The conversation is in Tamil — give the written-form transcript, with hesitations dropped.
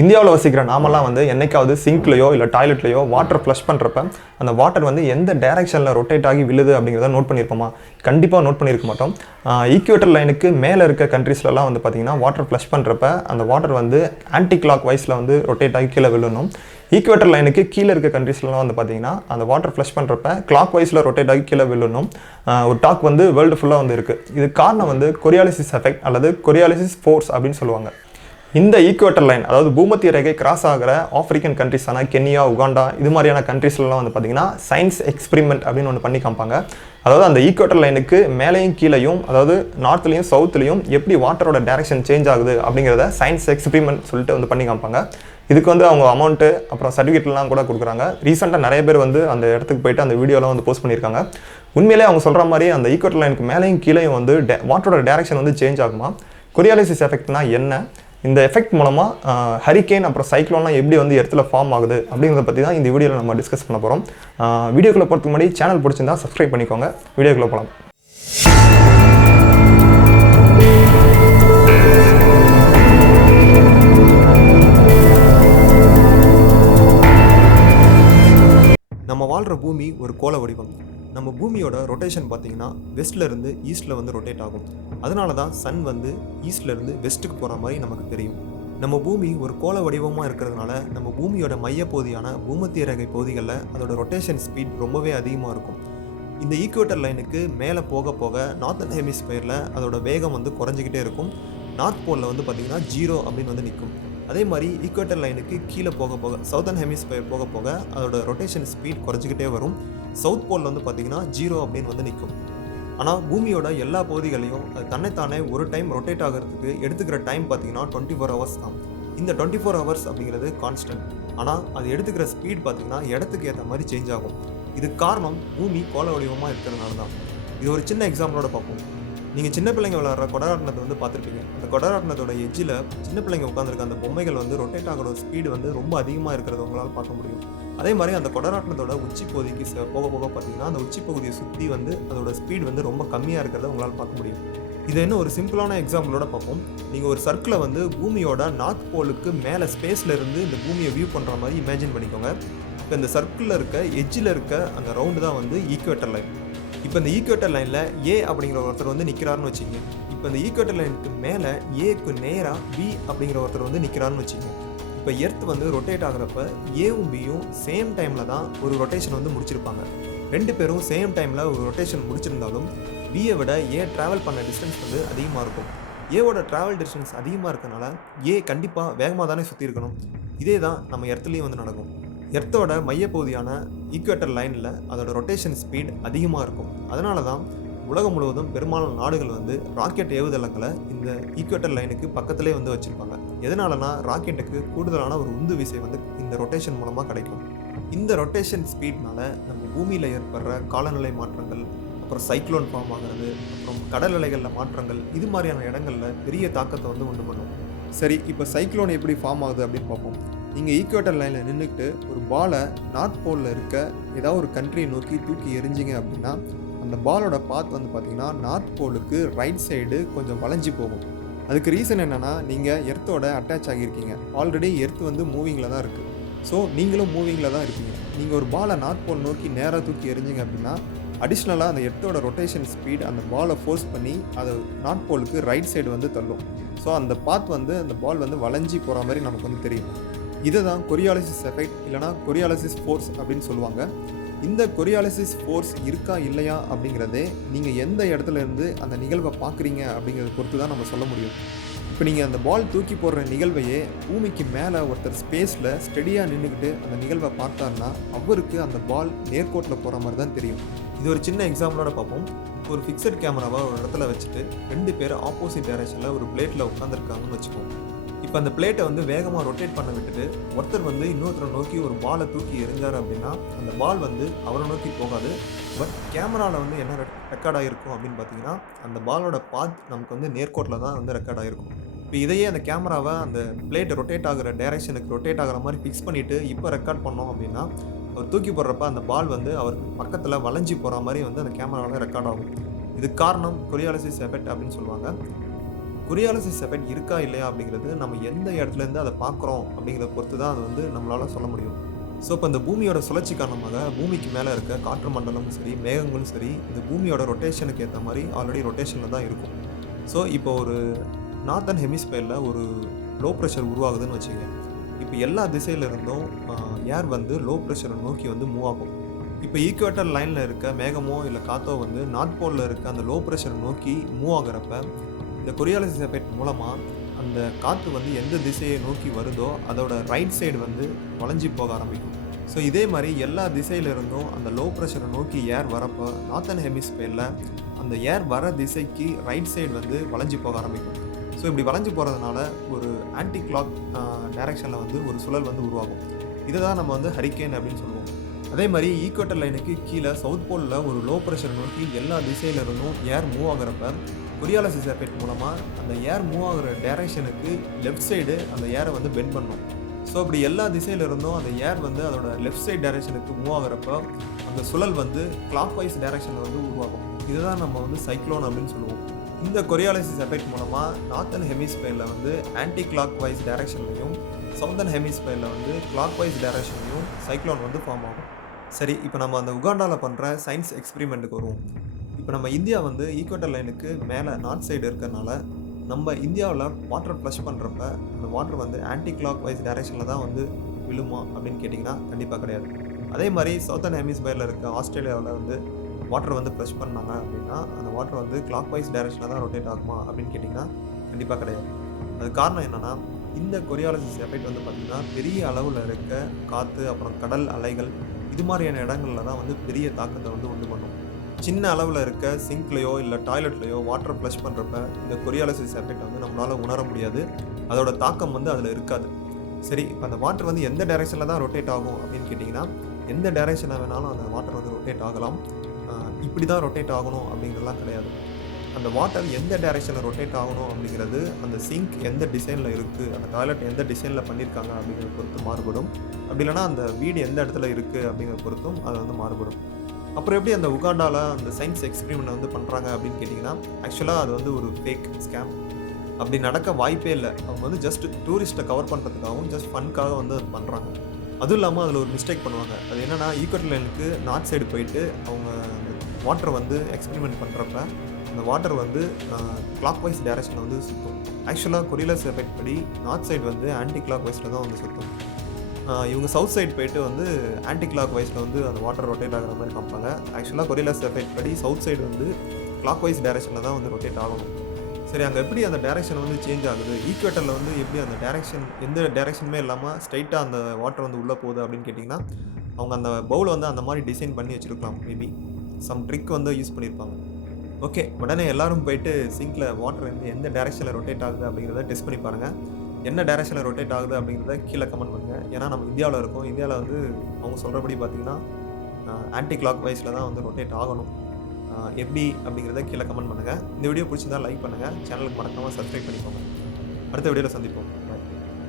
இந்தியாவில் வசிக்கிற நாமெல்லாம் வந்து என்னைக்காவது சிங்க்லையோ இல்லை டாய்லெட்லையோ வாட்டர் ஃப்ளஷ் பண்ணுறப்ப அந்த வாட்டர் வந்து எந்த டைரெக்ஷனில் ரொட்டேட் ஆகி விழுது அப்படிங்கிறத நோட் பண்ணியிருப்போமா? கண்டிப்பாக நோட் பண்ணியிருக்க மாட்டோம். ஈக்குவேட்டர் லைனுக்கு மேலே இருக்க கண்ட்ரீஸ்லலாம் வந்து பார்த்திங்கன்னா வாட்டர் ஃப்ளஷ் பண்ணுறப்ப அந்த வாட்டர் வந்து ஆன்டி கிளாக் வைஸில் வந்து ரொட்டேட் ஆகி கீழே விழணும். ஈக்குவேட்டர் லைனுக்கு கீழே இருக்க கண்ட்ரீஸ்லாம் வந்து பார்த்திங்கன்னா அந்த வாட்டர் ஃப்ளஷ் பண்ணுறப்ப கிளாக் வைஸில் ரொட்டேட் ஆகி கீழே விழணும். ஒரு டாக் வந்து வேர்ல்டு ஃபுல்லாக வந்து இருக்குது. இது காரணம் வந்து கொரியாலிசிஸ் எஃபெக்ட் அல்லது கொரியாலிசிஸ் ஃபோர்ஸ் அப்படின்னு சொல்லுவாங்க. இந்த ஈக்குவேட்டர் லைன், அதாவது பூமத்திய ரேகை கிராஸ் ஆகிற ஆப்பிரிக்கன் கண்ட்ரிஸான கென்யா, உகாண்டா இது மாதிரியான கண்ட்ரீஸ்லாம் வந்து பார்த்திங்கன்னா சயின்ஸ் எக்ஸ்பெரிமெண்ட் அப்படின்னு ஒன்று பண்ணி காமிப்பாங்க. அதாவது அந்த ஈக்குவேட்டர் லைனுக்கு மேலேயும் கீழேயும், அதாவது நார்த்லையும் சவுத்துலையும் எப்படி வாட்டரோட டைரக்ஷன் சேஞ்ச் ஆகுது அப்படிங்கிறத சயின்ஸ் எக்ஸ்பெரிமெண்ட் சொல்லிட்டு வந்து பண்ணி காமிப்பாங்க. இதுக்கு வந்து அவங்க அமௌண்ட்டு அப்புறம் சர்டிஃபிகேட்லாம் கூட கொடுக்குறாங்க. ரீசெண்டாக நிறைய பேர் வந்து அந்த இடத்துக்கு போயிட்டு அந்த வீடியோலாம் வந்து போஸ்ட் பண்ணியிருக்காங்க. உண்மையிலே அவங்க சொல்கிற மாதிரி அந்த ஈக்குவேட்டர் லைனுக்கு மேலேயும் கீழேயும் வந்து வாட்டரோட டைரக்ஷன் வந்து சேஞ்ச் ஆகுமா? கொரியாலிசிஸ் எஃபெக்ட்னா என்ன? இந்த எஃபெக்ட் மூலமாக ஹரிக்கேன் அப்புறம் சைக்ளோன்லாம் எப்படி வந்து இடத்துல ஃபார்ம் ஆகுது அப்படிங்கிறத பற்றி தான் இந்த வீடியோவில் நம்ம டிஸ்கஸ் பண்ண போகிறோம். வீடியோக்குள்ளே போகிறதுக்கு முன்னாடி சேனல் பிடிச்சிருந்தா சப்ஸ்கிரைப் பண்ணிக்கோங்க. வீடியோக்குள்ளே போகலாம். நம்ம வாழ்கிற பூமி ஒரு கோள வடிவம். நம்ம பூமியோட ரொட்டேஷன் பார்த்திங்கன்னா வெஸ்ட்லேருந்து ஈஸ்ட்டில் வந்து ரொட்டேட் ஆகும். அதனால தான் சன் வந்து ஈஸ்ட்லேருந்து வெஸ்ட்டுக்கு போகிற மாதிரி நமக்கு தெரியும். நம்ம பூமி ஒரு கோள வடிவமாக இருக்கிறதுனால நம்ம பூமியோட மையப்பகுதியான பூமத்திய ரேகை பகுதிகளில் அதோட ரொட்டேஷன் ஸ்பீட் ரொம்பவே அதிகமாக இருக்கும். இந்த ஈக்குவேட்டர் லைனுக்கு மேலே போக போக நார்த்தன் ஹெமிஸ்பியரில் அதோட வேகம் வந்து குறைஞ்சிக்கிட்டே இருக்கும். நார்த் போலில் வந்து பார்த்திங்கன்னா 0 அப்படின்னு வந்து நிற்கும். அதே மாதிரி ஈக்குவேட்டர் லைனுக்கு கீழே போக போக சவுத்தன் ஹெமிஸ்பியர் போக போக அதோட ரொட்டேஷன் ஸ்பீட் குறைஞ்சிக்கிட்டே வரும். சவுத் போலில் வந்து பார்த்திங்கன்னா 0 அப்படின்னு வந்து நிற்கும். ஆனால் பூமியோட எல்லா பகுதிகளையும் அது தன்னைத்தானே ஒரு டைம் ரொட்டேட் ஆகிறதுக்கு எடுத்துக்கிற டைம் பார்த்திங்கன்னா 24 ஹவர்ஸ் தான். இந்த 24 ஹவர்ஸ் அப்படிங்கிறது கான்ஸ்டன்ட். ஆனால் அது எடுத்துக்கிற ஸ்பீட் பார்த்திங்கன்னா இடத்துக்கு ஏற்ற மாதிரி சேஞ்ச் ஆகும். இதுக்கு காரணம் பூமி கோள வடிவமாக இருக்கிறதுனால தான். இது ஒரு சின்ன எக்ஸாம்பிளோட பார்ப்போம். நீங்கள் சின்ன பிள்ளைங்க விளையாடுற கொடராட்டினத்தை வந்து பார்த்துருப்பீங்க. அந்த கொடராட்டினத்தோட எஜ்ஜில் சின்ன பிள்ளைங்க உட்காந்துருக்க அந்த பொம்மைகள் வந்து ரொட்டேட் ஆகிற ஸ்பீடு வந்து ரொம்ப அதிகமாக இருக்கிறத உங்களால் பார்க்க முடியும். அதே மாதிரி அந்த கொடராட்டினத்தோட உச்சி பகுதிக்கு போக போக பார்த்தீங்கன்னா அந்த உச்சி பகுதியை சுற்றி வந்து அதோட ஸ்பீடு வந்து ரொம்ப கம்மியாக இருக்கிறத உங்களால் பார்க்க முடியும். இதை இன்னும் ஒரு சிம்பிளான எக்ஸாம்பிளோட பார்ப்போம். நீங்கள் ஒரு சர்க்கிளை வந்து பூமியோட நார்த் போலுக்கு மேலே ஸ்பேஸில் இருந்து இந்த பூமியை வியூ பண்ணுற மாதிரி இமேஜின் பண்ணிக்கோங்க. இப்போ இந்த சர்க்கிளில் இருக்க எஜ்ஜில் இருக்க அந்த ரவுண்டு தான் வந்து ஈக்குவேட்டர் லைன். இப்போ இந்த ஈக்குவேட்டர் லைனில் ஏ அப்படிங்கிற ஒருத்தர் வந்து நிற்கிறாருன்னு வச்சுக்கோங்க. இப்போ இந்த ஈக்குவேட்டர் லைனுக்கு மேலே ஏக்கு நேராக பி அப்படிங்கிற ஒருத்தர் வந்து நிற்கிறாருன்னு வச்சுக்கோங்க. இப்போ எர்த் வந்து ரொட்டேட் ஆகிறப்ப ஏவும் பியும் சேம் டைமில் தான் ஒரு ரொட்டேஷன் வந்து முடிச்சிருப்பாங்க. ரெண்டு பேரும் சேம் டைமில் ஒரு ரொட்டேஷன் முடிச்சிருந்தாலும் பியை விட ஏ ட்ராவல் பண்ண டிஸ்டன்ஸ் வந்து அதிகமாக இருக்கும். ஏவோட ட்ராவல் டிஸ்டன்ஸ் அதிகமாக இருக்கனால ஏ கண்டிப்பாக வேகமாக தானே சுற்றி இருக்கணும். இதே தான் நம்ம எர்த்துலேயும் வந்து நடக்கும். எர்த்தோட மையப்பகுதியான ஈக்குவேட்டர் லைனில் அதோட ரொட்டேஷன் ஸ்பீட் அதிகமாக இருக்கும். அதனால தான் உலகம் முழுவதும் பெரும்பாலான நாடுகள் வந்து ராக்கெட் ஏவுதளங்களை இந்த ஈக்குவேட்டர் லைனுக்கு பக்கத்திலே வந்து வச்சுருப்பாங்க. எதனாலனா ராக்கெட்டுக்கு கூடுதலான ஒரு உந்து விசை வந்து இந்த ரொட்டேஷன் மூலமாக கிடைக்கும். இந்த ரொட்டேஷன் ஸ்பீட்னால நம்ம பூமியில் ஏற்படுற காலநிலை மாற்றங்கள், அப்புறம் சைக்ளோன் ஃபார்ம் ஆகிறது, அப்புறம் கடல் அலைகளில் மாற்றங்கள், இது மாதிரியான இடங்களில் பெரிய தாக்கத்தை வந்து உண்டு பண்ணும். சரி, இப்போ சைக்ளோன் எப்படி ஃபார்ம் ஆகுது அப்படின்னு பார்ப்போம். நீங்கள் ஈக்குவேட்டர் லைனில் நின்றுக்கிட்டு ஒரு பாலை நார்த் போலில் இருக்க ஏதாவது ஒரு கண்ட்ரியை நோக்கி தூக்கி எரிஞ்சிங்க அப்படின்னா அந்த பாலோட பாத் வந்து பார்த்திங்கன்னா நார்த் போலுக்கு ரைட் சைடு கொஞ்சம் வளைஞ்சி போகும். அதுக்கு ரீசன் என்னென்னா, நீங்கள் எர்த்தோட அட்டாச் ஆகியிருக்கீங்க. ஆல்ரெடி எர்த் வந்து மூவிங்கில் தான் இருக்குது. ஸோ நீங்களும் மூவிங்கில் தான் இருக்கீங்க. நீங்கள் ஒரு பாலை நார்த் போல் நோக்கி நேராக தூக்கி எரிஞ்சிங்க அப்படின்னா அடிஷ்னலாக அந்த எர்த்தோட ரொட்டேஷன் ஸ்பீட் அந்த பாலை ஃபோர்ஸ் பண்ணி அதை நார்த் போலுக்கு ரைட் சைடு வந்து தள்ளும். ஸோ அந்த பாத் வந்து அந்த பால் வந்து வளைஞ்சி போகிற மாதிரி நமக்கு வந்து தெரியும். இதை தான் கொரியாலிசிஸ் எஃபெக்ட் இல்லைனா கொரியாலிசிஸ் ஃபோர்ஸ் அப்படின்னு சொல்லுவாங்க. இந்த கொரியாலிசிஸ் ஃபோர்ஸ் இருக்கா இல்லையா அப்படிங்கிறதே நீங்கள் எந்த இடத்துல இருந்து அந்த நிகழ்வை பார்க்குறீங்க அப்படிங்கிறத பொறுத்து தான் நம்ம சொல்ல முடியும். இப்போ நீங்கள் அந்த பால் தூக்கி போடுற நிகழ்வையே பூமிக்கு மேலே ஒருத்தர் ஸ்பேஸில் ஸ்டெடியாக நின்றுக்கிட்டு அந்த நிகழ்வை பார்த்தாருன்னா அவருக்கு அந்த பால் நேர்கோட்டில் போகிற மாதிரி தான் தெரியும். இது ஒரு சின்ன எக்ஸாம்பிளோட பார்ப்போம். ஒரு ஃபிக்ஸட் கேமராவை ஒரு இடத்துல வச்சுட்டு 2 பேர் ஆப்போசிட் டைரக்ஷனில் ஒரு பிளேட்டில் உட்காந்துருக்காங்கன்னு வச்சுக்கோங்க. இப்போ அந்த பிளேட்டை வந்து வேகமாக ரொட்டேட் பண்ண விட்டுட்டு ஒருத்தர் வந்து இன்னொருத்தரை நோக்கி ஒரு பாலை தூக்கி எறிஞ்சார் அப்படின்னா அந்த பால் வந்து அவரை நோக்கி போகாது. பட் கேமராவில் வந்து என்ன ரெக்கார்ட் ஆகிருக்கும் அப்படின்னு பார்த்தீங்கன்னா அந்த பாலோட பாத் நமக்கு வந்து நேர்கோட்டில் தான் வந்து ரெக்கார்ட் ஆகிருக்கும். இப்போ இதையே அந்த கேமராவை அந்த பிளேட்டை ரொட்டேட் ஆகிற டைரெக்ஷனுக்கு ரொட்டேட் ஆகிற மாதிரி ஃபிக்ஸ் பண்ணிவிட்டு இப்போ ரெக்கார்ட் பண்ணோம் அப்படின்னா அவர் தூக்கி போடுறப்ப அந்த பால் வந்து அவருக்கு பக்கத்தில் வளைஞ்சி போகிற மாதிரி வந்து அந்த கேமராவில் ரெக்கார்ட் ஆகும். இதுக்கு காரணம் கொரியாலிசிஸ் எஃபெக்ட் அப்படின்னு சொல்லுவாங்க. கொரியாலிஸ் எஃபெக்ட் இருக்கா இல்லையா அப்படிங்கிறது நம்ம எந்த இடத்துலேருந்து அதை பார்க்குறோம் அப்படிங்கிறத பொறுத்து தான் அது வந்து நம்மளால் சொல்ல முடியும். ஸோ இப்போ இந்த பூமியோட சுழற்சி காரணமாக பூமிக்கு மேலே இருக்க காற்று மண்டலமும் சரி, மேகங்களும் சரி, இந்த பூமியோட ரொட்டேஷனுக்கு ஏற்ற மாதிரி ஆல்ரெடி ரொட்டேஷனில் தான் இருக்கும். ஸோ இப்போ ஒரு நார்த்தன் ஹெமிஸ்பியரில் ஒரு லோ ப்ரெஷர் உருவாகுதுன்னு வச்சுக்கோங்க. இப்போ எல்லா திசையிலிருந்தும் ஏர் வந்து லோ ப்ரெஷரை நோக்கி வந்து மூவ் ஆகும். இப்போ ஈக்குவேட்டர் லைனில் இருக்க மேகமோ இல்லை காற்றோ வந்து நார்த் போலில் இருக்க அந்த லோ ப்ரெஷரை நோக்கி மூவ் ஆகிறப்ப இந்த கொரியாலிஸ் எஃபெக்ட் மூலமாக அந்த காற்று வந்து எந்த திசையை நோக்கி வருதோ அதோட ரைட் சைடு வந்து வளைஞ்சி போக ஆரம்பிக்கும். ஸோ இதே மாதிரி எல்லா திசையிலிருந்தும் அந்த லோ ப்ரெஷரை நோக்கி ஏர் வரப்போ நார்த்தன் ஹெமிஸ்பியரில் அந்த ஏர் வர திசைக்கு ரைட் சைடு வந்து வளைஞ்சி போக ஆரம்பிக்கும். ஸோ இப்படி வளைஞ்சி போகிறதுனால ஒரு ஆன்டி கிளாக் டைரக்ஷனில் வந்து ஒரு சுழல் வந்து உருவாகும். இதை தான் நம்ம வந்து ஹரிக்கேன் அப்படின்னு சொல்லுவோம். அதே மாதிரி ஈக்குவேட்டர் லைனுக்கு கீழே சவுத் போலில் ஒரு லோ ப்ரெஷர் நோக்கி எல்லா திசையிலிருந்தும் ஏர் மூவ் ஆகிறப்ப கொரியாலிஸ் எஃபெக்ட் மூலமாக அந்த ஏர் மூவ் ஆகிற டைரக்ஷனுக்கு லெஃப்ட் சைடு அந்த ஏரை வந்து பெண்ட் பண்ணும். ஸோ அப்படி எல்லா திசையிலிருந்தும் அந்த ஏர் வந்து அதோட லெஃப்ட் சைடு டைரக்ஷனுக்கு மூவ் ஆகிறப்ப அந்த சுழல் வந்து கிளாக் வைஸ் டைரக்ஷனில் வந்து உருவாகும். இதுதான் நம்ம வந்து சைக்ளோன் அப்படின்னு சொல்லுவோம். இந்த கொரியாலிஸ் எஃபெக்ட் மூலமாக நார்த்தன் ஹெமிஸ்பியரில் வந்து ஆன்டி கிளாக் வைஸ் டைரக்ஷன்லையும், சவுதர்ன் ஹெமிஸ்பியரில் வந்து கிளாக் வைஸ் டைரக்ஷன்லையும் சைக்ளோன் வந்து ஃபார்ம் ஆகும். சரி, இப்போ நம்ம அந்த உகாண்டாவில் பண்ணுற சயின்ஸ் எக்ஸ்பெரிமெண்ட்டுக்கு வருவோம். இப்போ நம்ம இந்தியா வந்து ஈக்குவேட்டர் லைனுக்கு மேலே நார்த் சைடு இருக்கிறனால நம்ம இந்தியாவில் வாட்டர் ஃப்ளஷ் பண்ணுறப்ப அந்த வாட்டர் வந்து ஆன்டி கிளாக் வைஸ் டைரக்ஷனில் தான் வந்து விழுமா அப்படின்னு கேட்டிங்கன்னா கண்டிப்பாக கிடையாது. அதே மாதிரி சவுத்தர்ன் ஹெமிஸ்பியரில் இருக்க ஆஸ்திரேலியாவில் வந்து வாட்டர் வந்து ஃப்ளஷ் பண்ணாங்க அப்படின்னா அந்த வாட்டர் வந்து கிளாக் வைஸ் டைரக்ஷனில் தான் ரொட்டேட் ஆகுமா அப்படின்னு கேட்டிங்கன்னா கண்டிப்பாக கிடையாது. அது காரணம் என்னென்னா, இந்த கொரியாலிஸ் எஃபெக்ட் வந்து பார்த்திங்கன்னா பெரிய அளவில் இருக்க காற்று, அப்புறம் கடல் அலைகள், இது மாதிரியான இடங்களில் தான் வந்து பெரிய தாக்கத்தை வந்து உண்டு பண்ணும். சின்ன அளவில் இருக்க சிங்க்லேயோ இல்லை டாய்லெட்லேயோ வாட்டர் ஃப்ளஷ் பண்ணுறப்ப இந்த கொரியாலிஸ் எஃபெக்ட் வந்து நம்மளால் உணர முடியாது. அதோட தாக்கம் வந்து அதில் இருக்காது. சரி, இப்போ அந்த வாட்டர் வந்து எந்த டைரெக்ஷனில் தான் ரொட்டேட் ஆகும் அப்படின்னு கேட்டிங்கன்னா, எந்த டைரெக்ஷனில் வேணாலும் அந்த வாட்டர் வந்து ரொட்டேட் ஆகலாம். இப்படி தான் ரொட்டேட் ஆகணும் அப்படிங்கிறதுலாம் கிடையாது. அந்த வாட்டர் எந்த டைரெக்ஷனில் ரொட்டேட் ஆகணும் அப்படிங்கிறது அந்த சிங்க் எந்த டிசைனில் இருக்குது, அந்த டாய்லெட் எந்த டிசைனில் பண்ணியிருக்காங்க அப்படிங்கிறத பொறுத்து மாறுபடும். அப்படி இல்லைனா அந்த வீடு எந்த இடத்துல இருக்குது அப்படிங்கிற பொறுத்தும் அது வந்து மாறுபடும். அப்புறம் எப்படி அந்த உகாண்டாவில் அந்த சயின்ஸ் எக்ஸ்பெரிமெண்ட் வந்து பண்ணுறாங்க அப்படின்னு கேட்டிங்கன்னா, ஆக்சுவலாக அது வந்து ஒரு ஃபேக் ஸ்கேம். அப்படி நடக்க வாய்ப்பே இல்லை. அவங்க வந்து ஜஸ்ட் டூரிஸ்ட்டை கவர் பண்ணுறதுக்காகவும் ஜஸ்ட் ஃபன்காக வந்து அது பண்ணுறாங்க. அதுவும் இல்லாமல் அதில் ஒரு மிஸ்டேக் பண்ணுவாங்க. அது என்னென்னா, ஈக்குவேட்டர் லைனுக்கு நார்த் சைடு போயிட்டு அவங்க வாட்டரை வந்து எக்ஸ்பெரிமெண்ட் பண்ணுறப்ப அந்த வாட்டர் வந்து கிளாக் வைஸ் டைரக்ஷனில் வந்து சுற்றும். ஆக்சுவலாக கொரியாலிஸ் எஃபெக்ட் படி நார்த் சைடு வந்து ஆன்டி கிளாக் வைஸில் தான் வந்து சுற்றும். இவங்க சவுத் சைடு போயிட்டு வந்து ஆன்டி கிளாக் வைஸில் வந்து அந்த வாட்டர் ரொட்டேட் ஆகிற மாதிரி காமிப்பாங்க. ஆக்சுவலாக கொரியாலிஸ் எஃபெக்ட் படி சவுத் சைடு வந்து கிளாக் வைஸ் டைரக்ஷனில் தான் வந்து ரொட்டேட் ஆகணும். சரி, அங்கே எப்படி அந்த டைரக்ஷன் வந்து சேஞ்ச் ஆகுது, ஈக்குவேட்டரில் வந்து எப்படி அந்த டைரக்ஷன் எந்த டைரக்ஷனுமே இல்லாமல் ஸ்ட்ரைட்டாக அந்த வாட்டர் வந்து உள்ளே போகுது அப்படின்னு கேட்டிங்கன்னா, அவங்க அந்த பவுலை வந்து அந்த மாதிரி டிசைன் பண்ணி வச்சுருக்கலாம். மேபி சம் ட்ரிக் வந்து யூஸ் பண்ணியிருப்பாங்க. ஓகே, உடனே எல்லோரும் போயிட்டு சிங்கில் வாட்டர் வந்து எந்த டைரக்ஷனில் ரொட்டேட் ஆகுது அப்படிங்கிறத டெஸ்ட் பண்ணி பாருங்கள். என்ன டைரக்ஷனில் ரொட்டேட் ஆகுது அப்படிங்கிறத கீழே கமெண்ட் பண்ணுங்கள். ஏன்னா நம்ம இந்தியாவில் இருக்கோம். இந்தியாவில் வந்து அவங்க சொல்கிறபடி பார்த்திங்கன்னா ஆன்டி கிளாக் வைஸில் தான் வந்து ரொட்டேட் ஆகணும். எப்படி அப்படிங்கிறத கீழே கமெண்ட் பண்ணுங்கள். இந்த வீடியோ பிடிச்சிருந்தால் லைக் பண்ணுங்கள். சேனலுக்கு மறக்காமல் சப்ஸ்கிரைப் பண்ணிக்கோங்க. அடுத்த வீடியோவில் சந்திப்போம்.